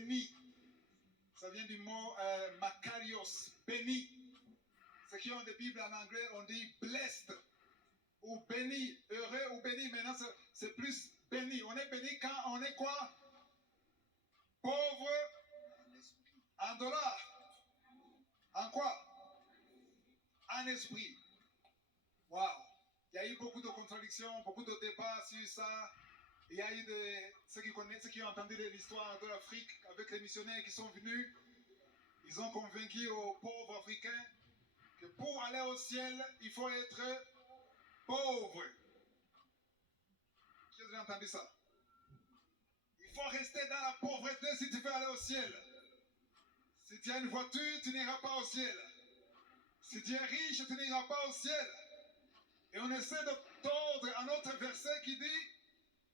béni. Ça vient du mot makarios, béni. Ceux qui ont des Bibles en anglais, on dit blessed ou béni, heureux ou béni. Maintenant, c'est plus béni. On est béni quand on est quoi? Pauvre en dollars. En quoi? En esprit. Waouh! Il y a eu beaucoup de contradictions, beaucoup de débats sur ça. Il y a eu ceux qui connaissent, ceux qui ont entendu l'histoire de l'Afrique avec les missionnaires qui sont venus. Ils ont convaincu aux pauvres Africains que pour aller au ciel, il faut être pauvre. Qui a entendu ça? Il faut rester dans la pauvreté si tu veux aller au ciel. Si tu as une voiture, tu n'iras pas au ciel. Si tu es riche, tu n'iras pas au ciel. Et on essaie de tordre un autre verset qui dit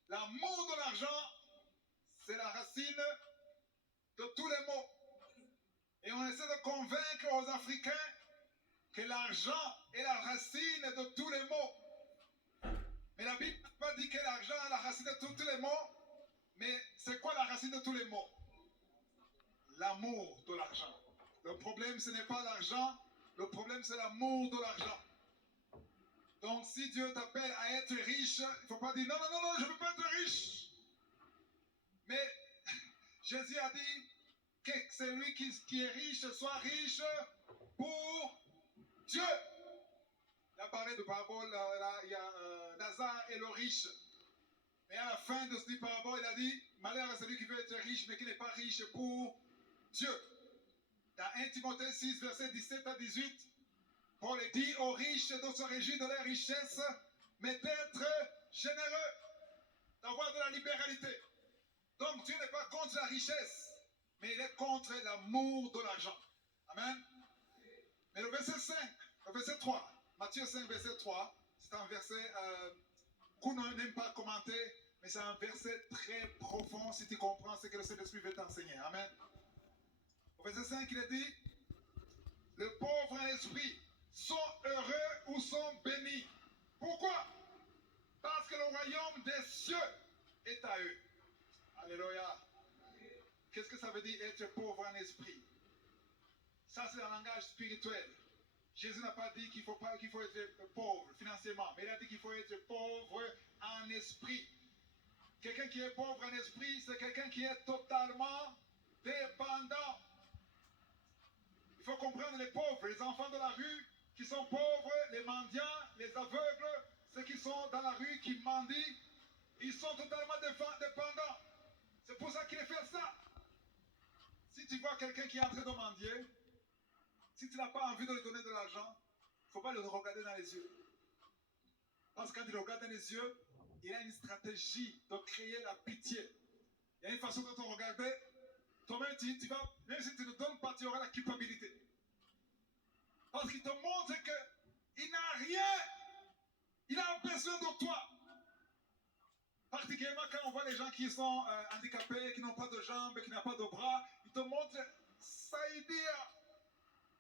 l'amour de l'argent, c'est la racine de tous les maux. Et on essaie de convaincre aux Africains que l'argent est la racine de tous les maux. Mais la Bible n'a pas dit que l'argent est la racine de tous les maux. Mais c'est quoi la racine de tous les maux? L'amour de l'argent. Le problème, ce n'est pas l'argent. Le problème, c'est l'amour de l'argent. Donc, si Dieu t'appelle à être riche, il ne faut pas dire non, non, non, non, je ne veux pas être riche. Mais Jésus a dit que celui qui est riche soit riche pour Dieu. Il a parlé de parabole, il y a Lazare et le riche. Mais à la fin de cette parabole, il a dit malheur à celui qui veut être riche, mais qui n'est pas riche pour Dieu. Dans 1 Timothée 6, versets 17 à 18, Paul dit aux riches de se réjouir de leur richesse, mais d'être généreux, d'avoir de la libéralité. Donc Dieu n'est pas contre la richesse, mais il est contre l'amour de l'argent. Amen. Mais le verset 5, le verset 3, Matthieu 5, verset 3, c'est un verset qu'on n'aime pas commenter, mais c'est un verset très profond si tu comprends ce que le Saint-Esprit veut t'enseigner. Amen. Au verset 5, il est dit, les pauvres en esprit sont heureux ou sont bénis. Pourquoi? Parce que le royaume des cieux est à eux. Alléluia. Qu'est-ce que ça veut dire être pauvre en esprit? Ça, c'est un langage spirituel. Jésus n'a pas dit qu'il faut être pauvre financièrement, mais il a dit qu'il faut être pauvre en esprit. Quelqu'un qui est pauvre en esprit, c'est quelqu'un qui est totalement dépendant. Il faut comprendre les pauvres, les enfants de la rue qui sont pauvres, les mendiants, les aveugles, ceux qui sont dans la rue, qui mendient, ils sont totalement dépendants. C'est pour ça qu'il fait ça. Si tu vois quelqu'un qui est en train de mendier, si tu n'as pas envie de lui donner de l'argent, il ne faut pas le regarder dans les yeux. Parce que quand il le regarde dans les yeux, il a une stratégie de créer la pitié. Il y a une façon de te regarder. Toi-même, tu vas, même si tu ne donnes pas, tu auras la culpabilité. Parce qu'il te montre qu'il n'a rien. Il a besoin de toi. Particulièrement quand on voit les gens qui sont handicapés, qui n'ont pas de jambes, qui n'ont pas de bras, il te montre, Saïdia,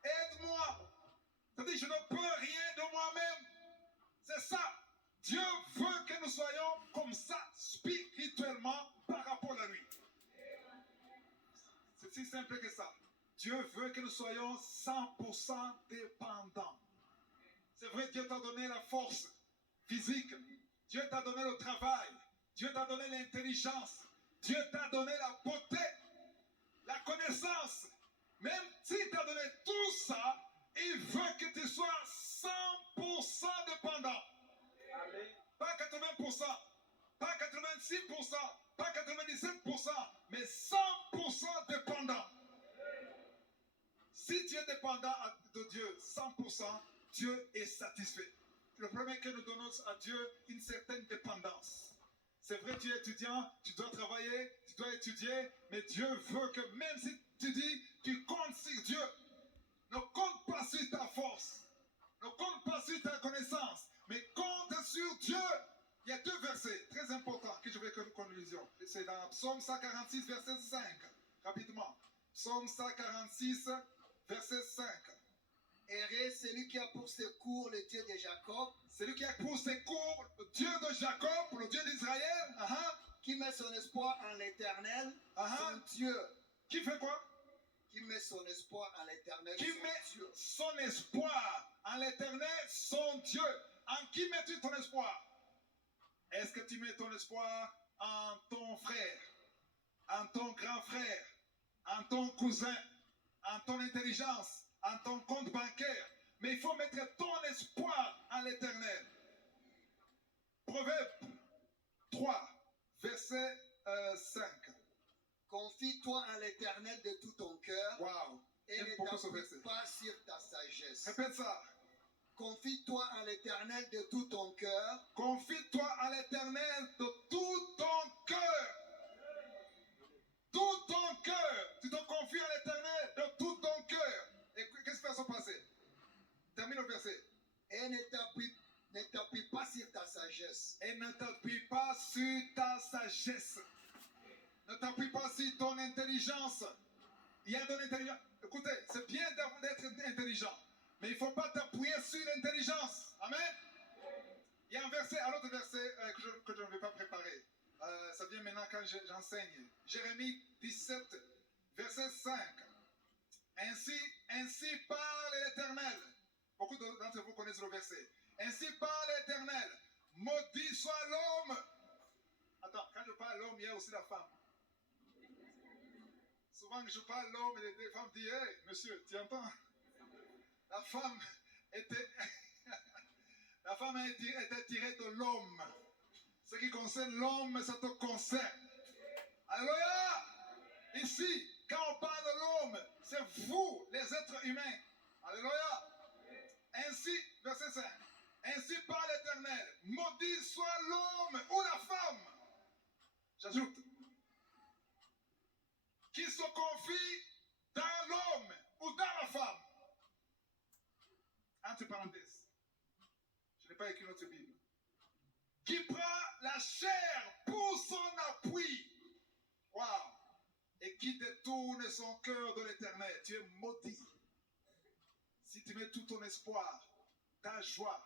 aide-moi. C'est-à-dire, je ne peux rien de moi-même. C'est ça. Dieu veut que nous soyons comme ça, spirituellement, par rapport à lui. C'est si simple que ça. Dieu veut que nous soyons 100% dépendants. C'est vrai, Dieu t'a donné la force physique. Dieu t'a donné le travail. Dieu t'a donné l'intelligence. Dieu t'a donné la beauté, la connaissance. Même s'il t'a donné tout ça, il veut que tu sois 100% dépendant. Amen. Pas 80%, pas 86%, pas 97%, mais 100% dépendant. Si tu es dépendant de Dieu 100%, Dieu est satisfait. Le problème est que nous donnons à Dieu une certaine dépendance. C'est vrai, tu es étudiant, tu dois travailler, tu dois étudier, mais Dieu veut que même si tu dis, tu comptes sur Dieu, ne compte pas sur ta force, ne compte pas sur ta connaissance, mais compte sur Dieu. Il y a deux versets très importants que je veux que nous lisions. C'est dans Psaume 146, verset 5, rapidement. Psaume 146, verset 5. Errez celui qui a pour secours le Dieu de Jacob. Celui qui a pour secours le Dieu de Jacob, le Dieu d'Israël. Qui met son espoir en l'Éternel, son Dieu. Qui fait quoi? Qui met son espoir en l'éternel, Qui son met Dieu. son espoir en l'éternel, son Dieu. En qui mets-tu ton espoir? Est-ce que tu mets ton espoir en ton frère, en ton grand frère, en ton cousin, en ton intelligence, en ton compte bancaire? Mais il faut mettre ton espoir en l'éternel. Proverbe 3, verset 5. Confie-toi en l'éternel de tout ton cœur Waouh! et J'aime ne beaucoup ce t'appuie verset. pas sur ta sagesse. Répète ça. Confie-toi en l'éternel de tout ton cœur Confie-toi à l'éternel de tout ton cœur. Tout ton cœur. Tu te confies à l'éternel de tout ton cœur. Et qu'est-ce qui va se passer? Termine le verset. et ne t'appuie pas sur ta sagesse. Et ne t'appuie pas sur ta sagesse. Ne t'appuie pas sur ton intelligence. Il y a de l'intelligence. Écoutez, c'est bien d'être intelligent. Mais il ne faut pas t'appuyer sur l'intelligence. Amen. Il y a un autre verset que je ne vais pas préparer. Ça vient maintenant quand j'enseigne. Jérémie 17, verset 5. Ainsi parle l'Éternel. Beaucoup d'entre vous connaissent le verset. Ainsi parle l'Éternel. Maudit soit l'homme. Attends, quand je parle l'homme, il y a aussi la femme. Souvent que je parle l'homme, les femmes disent, hey, monsieur, tu entends? La femme était tirée de l'homme. Ce qui concerne l'homme, ça te concerne. Alléluia! Ici, quand on parle de l'homme, c'est vous, les êtres humains. Alléluia! Ainsi, verset 5. Ainsi parle l'Éternel. Maudit soit l'homme ou la femme. J'ajoute. Qui se confie dans l'homme ou dans la femme. Entre parenthèses. Je n'ai pas écrit notre Bible. Qui prend la chair pour son appui. Waouh! Et qui détourne son cœur de l'Éternel. Tu es maudit. Si tu mets tout ton espoir, ta joie,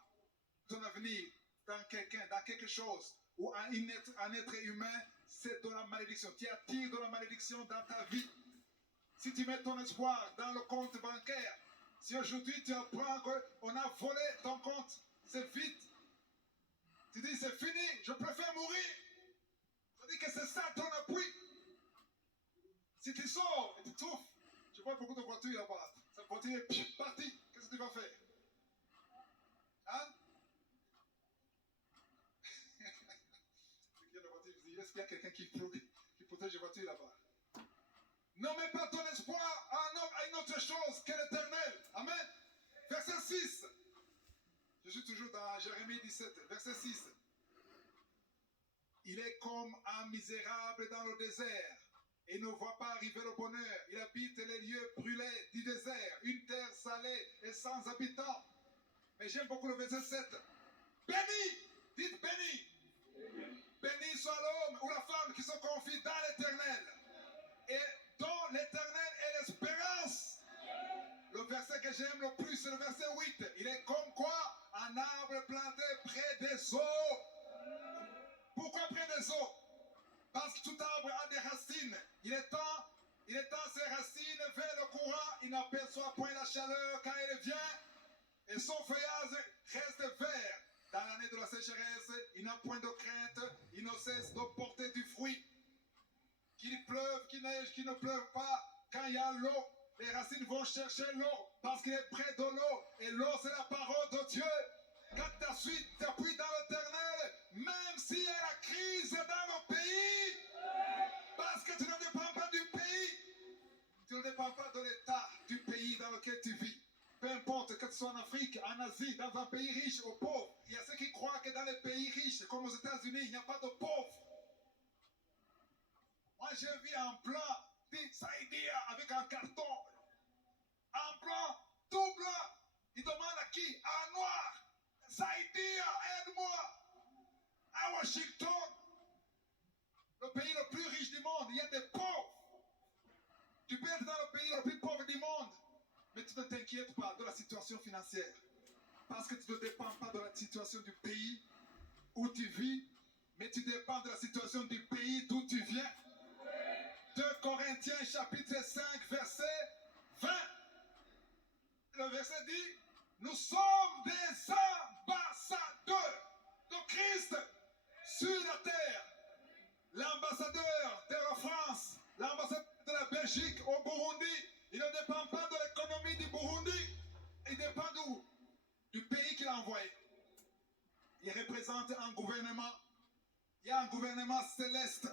ton avenir dans quelqu'un, dans quelque chose, ou un être humain, c'est de la malédiction. Tu attires de la malédiction dans ta vie. Si tu mets ton espoir dans le compte bancaire, si aujourd'hui tu apprends qu'on a volé ton compte, c'est vite. Tu dis c'est fini, je préfère mourir. Ça dit que c'est ça ton appui. Si tu sors et tu trouves, je vois beaucoup de voitures là-bas, cette voiture est partie, qu'est-ce que tu vas faire? Hein? Est-ce qu'il y a quelqu'un qui protège les voitures là-bas? Ne mets pas ton espoir à une autre chose que l'Éternel. Amen. Verset 6. Je suis toujours dans Jérémie 17, verset 6. Il est comme un misérable dans le désert et ne voit pas arriver le bonheur. Il habite les lieux brûlés du désert, une terre salée et sans habitants. Mais j'aime beaucoup le verset 7. Béni, dites béni. Béni soit l'homme ou la femme qui se confie dans l'Éternel et dont l'Éternel est l'espérance. Le verset que j'aime le plus, c'est le verset 8. Il est comme quoi? Un arbre planté près des eaux. Pourquoi près des eaux? Parce que tout arbre a des racines. Il étend ses racines vers le courant. Il n'aperçoit point la chaleur quand elle vient. Et son feuillage reste vert. Dans l'année de la sécheresse, il n'a point de crainte. Il ne cesse de porter du fruit. Qu'il pleuve, qu'il neige, qu'il ne pleuve pas. Quand il y a l'eau, les racines vont chercher l'eau. Parce qu'il est près de l'eau. Et l'eau, c'est la parole de Dieu. Quand tu t'appuies dans l'Éternel, même s'il y a la crise dans le pays, parce que tu ne dépends pas du pays, tu ne dépends pas de l'état du pays dans lequel tu vis. Peu importe que tu sois en Afrique, en Asie, dans un pays riche ou pauvre, il y a ceux qui croient que dans les pays riches, comme aux États-Unis, il n'y a pas de pauvres. Moi, j'ai vu un blanc, dit Saïdia, avec un carton. Un blanc, tout blanc. Il demande à qui? À un noir. Saïdia, aide-moi. À Washington, le pays le plus riche du monde, il y a des pauvres. Tu peux être dans le pays le plus pauvre du monde, mais tu ne t'inquiètes pas de la situation financière. Parce que tu ne dépends pas de la situation du pays où tu vis, mais tu dépends de la situation du pays d'où tu viens. 2 Corinthiens chapitre 5 verset 20. Le verset dit, nous sommes des ambassadeurs de Christ sur la terre. L'ambassadeur de la France, l'ambassadeur de la Belgique au Burundi, il ne dépend pas de l'économie du Burundi, il dépend d'où? Du pays qu'il a envoyé. Il représente un gouvernement. Il y a un gouvernement céleste.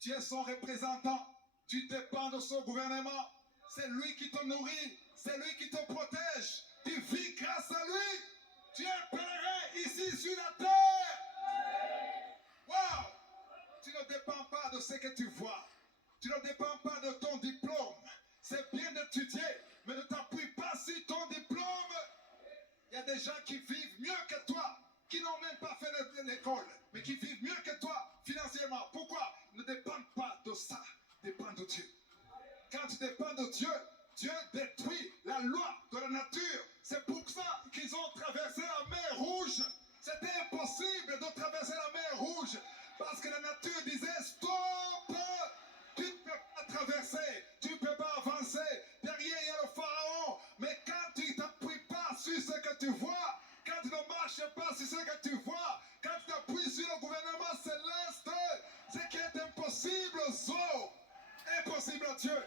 Tu es son représentant. Tu dépends de son gouvernement. C'est lui qui te nourrit. C'est lui qui te protège. Tu vis grâce à lui. Tu es pèlerin ici sur la terre. Waouh! Tu ne dépends pas de ce que tu vois. Tu ne dépends pas de ton diplôme. C'est bien d'étudier, mais ne t'appuie pas sur ton diplôme. Il y a des gens qui vivent mieux que toi, qui n'ont même pas fait l'école, mais qui vivent mieux que toi financièrement. Pourquoi? Ne dépendent pas de ça, dépendent de Dieu. Quand tu dépends de Dieu, Dieu détruit la loi de la nature. C'est pour ça qu'ils ont traversé la mer Rouge. C'était impossible de traverser la mer Rouge, parce que la nature disait stop, tu ne peux pas traverser, tu ne peux pas avancer. Derrière il y a le pharaon, mais quand tu ne t'appuies pas sur ce que tu vois, quand tu ne marches pas sur ce que tu vois, quand tu t'appuies sur le gouvernement céleste, ce qui est impossible aux hommes, impossible à Dieu.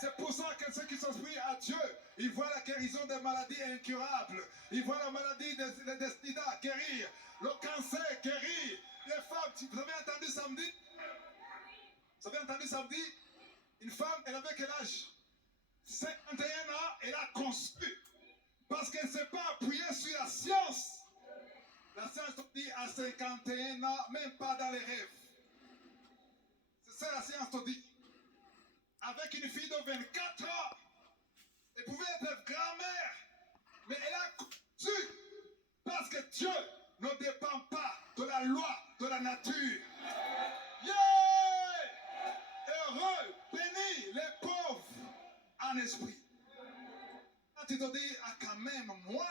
C'est pour ça que ceux qui sont soumis à Dieu, ils voient la guérison des maladies incurables. Ils voient la maladie des sida guérir, le cancer guérir. Les femmes, vous avez entendu samedi? Vous avez entendu samedi? Une femme, elle avait quel âge? 51 ans, elle a conçu. Parce qu'elle ne s'est pas appuyée sur la science. La science te dit à 51 ans, même pas dans les rêves. C'est ça la science te dit. Avec une fille de 24 ans, elle pouvait être grand-mère, mais elle a conçu. Parce que Dieu ne dépend pas de la loi de la nature. Yeah! Heureux, bénis les pauvres en esprit. Quand tu te dis, ah quand même, moi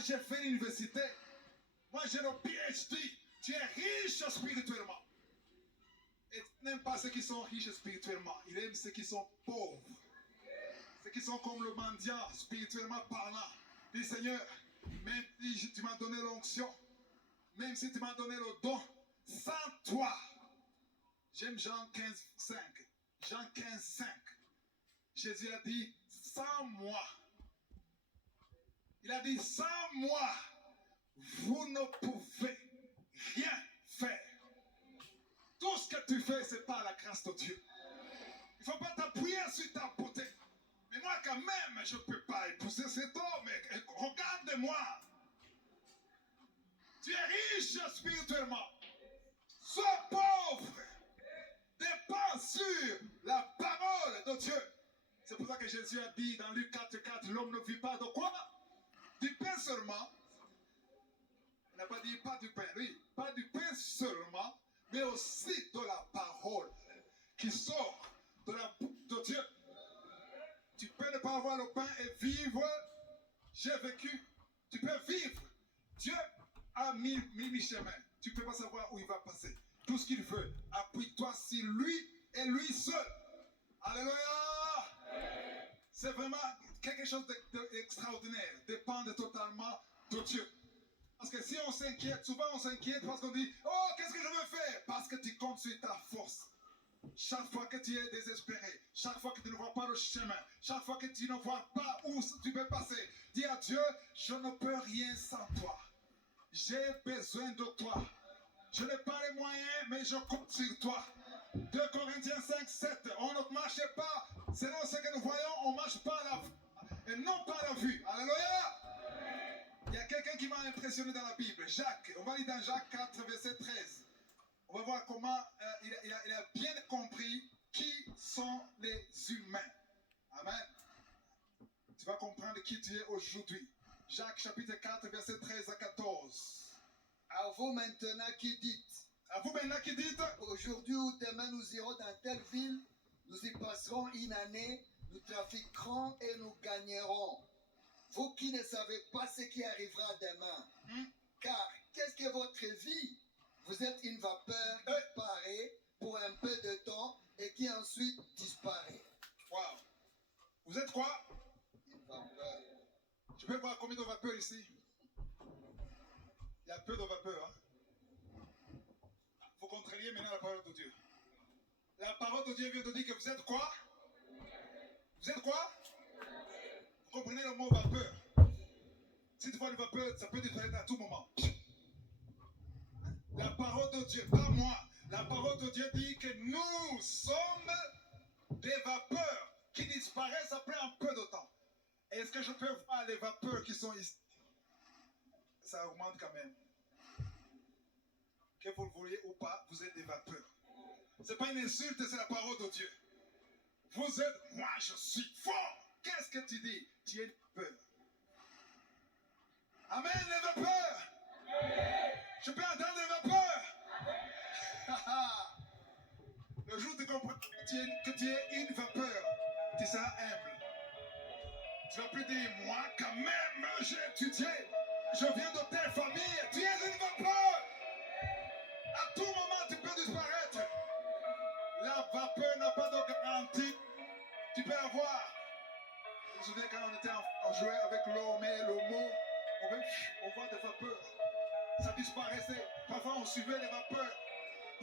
j'ai fait l'université, moi j'ai le PhD, tu es riche spirituellement. Et tu n'aimes pas ceux qui sont riches spirituellement, il aime ceux qui sont pauvres. Ceux qui sont comme le mendiant spirituellement parlant. Dis Seigneur, même si tu m'as donné l'onction, même si tu m'as donné le don, sans toi, j'aime Jean 15, 5. Jean 15, 5. Jésus a dit, sans moi. Il a dit, sans moi, vous ne pouvez rien faire. Tout ce que tu fais, c'est par la grâce de Dieu. Il ne faut pas t'appuyer sur ta beauté. Mais moi, quand même, je ne peux pas épouser cet homme. Regarde-moi. Tu es riche spirituellement. Sois pauvre. Dépends sur la parole de Dieu. C'est pour ça que Jésus a dit dans Luc 4, 4, l'homme ne vit pas de quoi? Du pain seulement. Il n'a pas dit pas du pain, oui, pas du pain seulement, mais aussi de la parole qui sort de la bouche de Dieu. Tu peux ne pas avoir le pain et vivre. J'ai vécu. Tu peux vivre. Dieu a mis chemin. Tu ne peux pas savoir où il va passer. Tout ce qu'il veut, appuie-toi sur lui et lui seul. Alléluia! C'est vraiment quelque chose d'extraordinaire. Dépendre totalement de Dieu. Parce que si on s'inquiète, souvent on s'inquiète parce qu'on dit, oh, qu'est-ce que je veux faire? Parce que tu comptes sur ta force. Chaque fois que tu es désespéré, chaque fois que tu ne vois pas le chemin, chaque fois que tu ne vois pas où tu peux passer, dis à Dieu, je ne peux rien sans toi. J'ai besoin de toi. Je n'ai pas les moyens, mais je compte sur toi. 2 Corinthiens 5, 7. On ne marche pas selon ce que nous voyons, on marche pas à la vue. Et non pas à la vue. Alléluia! Il y a quelqu'un qui m'a impressionné dans la Bible. Jacques. On va lire dans Jacques 4, verset 13. On va voir comment il a bien compris qui sont les humains. Amen. Tu vas comprendre qui tu es aujourd'hui. Jacques chapitre 4, verset 13 à 14. À vous maintenant qui dites, À vous maintenant qui dites, aujourd'hui ou demain nous irons dans telle ville, nous y passerons une année, nous trafiquerons et nous gagnerons. Vous qui ne savez pas ce qui arrivera demain. Car qu'est-ce que votre vie? Vous êtes une vapeur qui paraît pour un peu de temps et qui ensuite disparaît. Waouh. Vous êtes quoi? Une vapeur. Je peux voir combien de vapeurs ici? Il y a peu de vapeur. Il faut contrarier maintenant la parole de Dieu. La parole de Dieu vient de dire que vous êtes quoi? Vous êtes quoi? Vous comprenez le mot vapeur? Si tu vois une vapeur, ça peut disparaître à tout moment. La parole de Dieu, pas moi. La parole de Dieu dit que nous sommes des vapeurs qui disparaissent après un peu de temps. Est-ce que je peux voir les vapeurs qui sont ici? Ça augmente quand même. Que vous le vouliez ou pas, vous êtes des vapeurs. Ce n'est pas une insulte, c'est la parole de Dieu. Vous êtes, moi je suis fort. Qu'est-ce que tu dis? Tu es une vapeur. Amen, les vapeurs. Je peux entendre les vapeurs. Le jour où tu comprends que tu es une vapeur, tu seras humble. Tu vas plus dire, moi quand même, j'ai étudié. Je viens de telle famille. Tu es une vapeur. À tout moment, tu peux disparaître. La vapeur n'a pas de garantie. Tu peux avoir. Je me souviens quand on était on jouait avec l'eau, mais le mot, on voit des vapeurs. Ça disparaissait. Parfois, on suivait les vapeurs.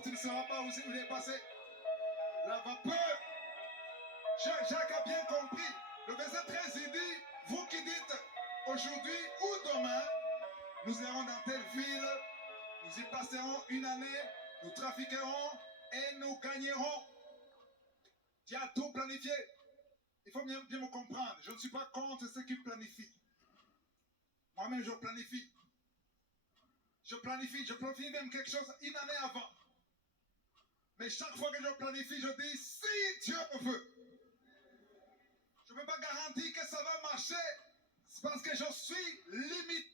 Tu ne sauras pas où il est passé. La vapeur. Jacques a bien compris. Le verset 13, il dit, vous qui dites aujourd'hui ou demain, nous irons dans telle ville, nous y passerons une année, nous trafiquerons et nous gagnerons. Tu as tout planifié. Il faut bien me comprendre. Je ne suis pas contre ceux qui planifient. Moi-même, je planifie. Je planifie même quelque chose une année avant. Mais chaque fois que je planifie, je dis, si Dieu veut. Je ne peux pas garantir que ça va marcher. C'est parce que je suis limité.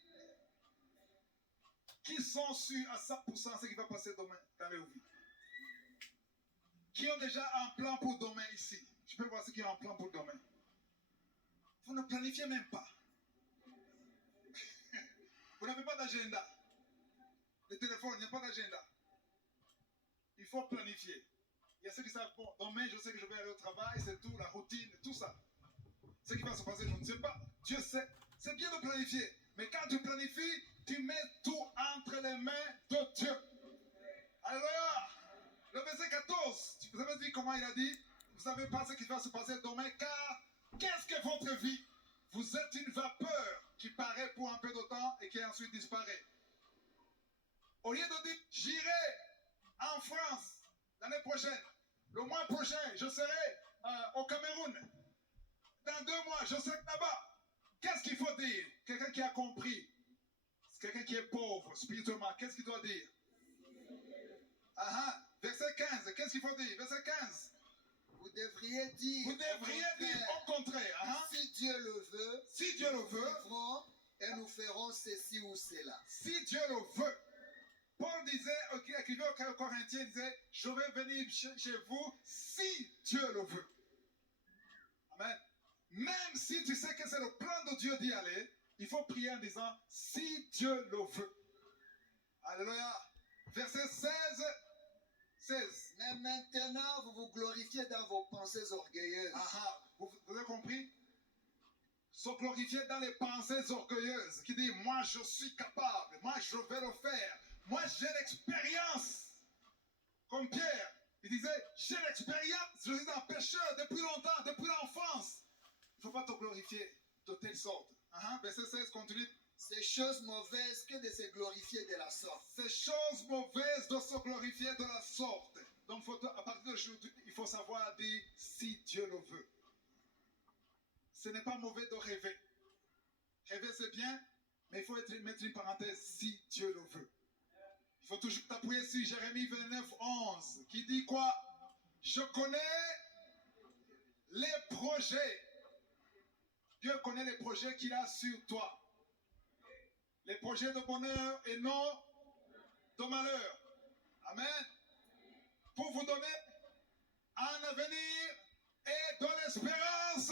Qui sont sûrs à 100% ce qui va passer demain dans leur vie? Qui ont déjà un plan pour demain ici? Je peux voir ceux qui ont un plan pour demain. Vous ne planifiez même pas. Vous n'avez pas d'agenda. Le téléphone, il n'y a pas d'agenda. Il faut planifier. Il y a ceux qui savent, bon, demain je sais que je vais aller au travail, c'est tout, la routine, tout ça. Ce qui va se passer, je ne sais pas. Dieu sait. C'est bien de planifier. Mais quand tu planifies, tu mets tout entre les mains de Dieu. Alléluia. Le verset 14, vous avez vu comment il a dit? Vous ne savez pas ce qui va se passer demain, car qu'est-ce que votre vie? Vous êtes une vapeur qui paraît pour un peu de temps et qui ensuite disparaît. Au lieu de dire, j'irai en France l'année prochaine, le mois prochain, je serai au Cameroun. Dans 2 mois, je serai là-bas. Qu'est-ce qu'il faut dire? Quelqu'un qui a compris, quelqu'un qui est pauvre spirituellement, qu'est-ce qu'il doit dire? Verset 15, qu'est-ce qu'il faut dire? Verset 15. Vous devriez dire Au contraire. Si Dieu le veut, nous vivrons et nous ferons ceci ou cela. Si Dieu le veut. Paul disait, écrivait aux Corinthiens, il disait, je vais venir chez vous si Dieu le veut. Amen. Même si tu sais que c'est le plan de Dieu d'y aller, il faut prier en disant, si Dieu le veut. Alléluia. Verset 16. Mais maintenant, vous vous glorifiez dans vos pensées orgueilleuses. Vous avez compris? Se glorifier dans les pensées orgueilleuses. Qui dit, moi je suis capable, moi je vais le faire. Moi j'ai l'expérience. Comme Pierre, il disait, j'ai l'expérience, je suis un pécheur depuis longtemps, depuis l'enfance. Il ne faut pas te glorifier de telle sorte. Verset 16 continue. C'est chose mauvaise que de se glorifier de la sorte. C'est chose mauvaise de se glorifier de la sorte. Donc à partir d'aujourd'hui, il faut savoir dire si Dieu le veut. Ce n'est pas mauvais de rêver. Rêver c'est bien, mais il faut mettre une parenthèse si Dieu le veut. Il faut toujours t'appuyer sur Jérémie 29, 11 qui dit quoi? Je connais les projets. Dieu connaît les projets qu'il a sur toi. Les projets de bonheur et non de malheur. Amen. Pour vous donner un avenir et de l'espérance.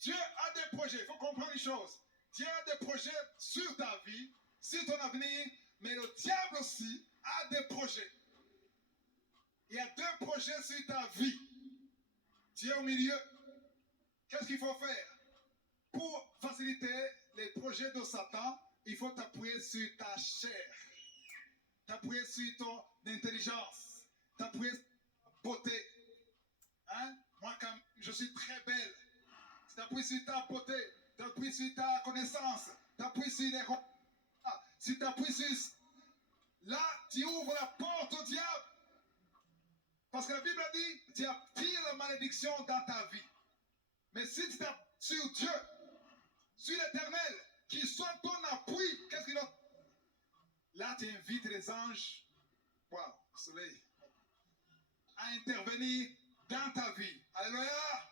Dieu a des projets. Il faut comprendre une chose. Dieu a des projets sur ta vie, sur ton avenir, mais le diable aussi a des projets. Il y a deux projets sur ta vie. Tu es au milieu. Qu'est-ce qu'il faut faire? Pour faciliter les projets de Satan, il faut t'appuyer sur ta chair, t'appuyer sur ton intelligence, t'appuyer sur ta beauté. Hein? Moi, quand je suis très belle, tu t'appuies sur ta beauté, t'appuies sur ta connaissance, t'appuies sur les si tu appuies sur... Là, tu ouvres la porte au diable. Parce que la Bible dit, tu attires la malédiction dans ta vie. Mais si tu t'appuies sur Dieu, sur l'Éternel, qui soit ton appui, qu'est-ce qu'il va... Là, tu invites les anges, waouh, soleil, à intervenir dans ta vie. Alléluia.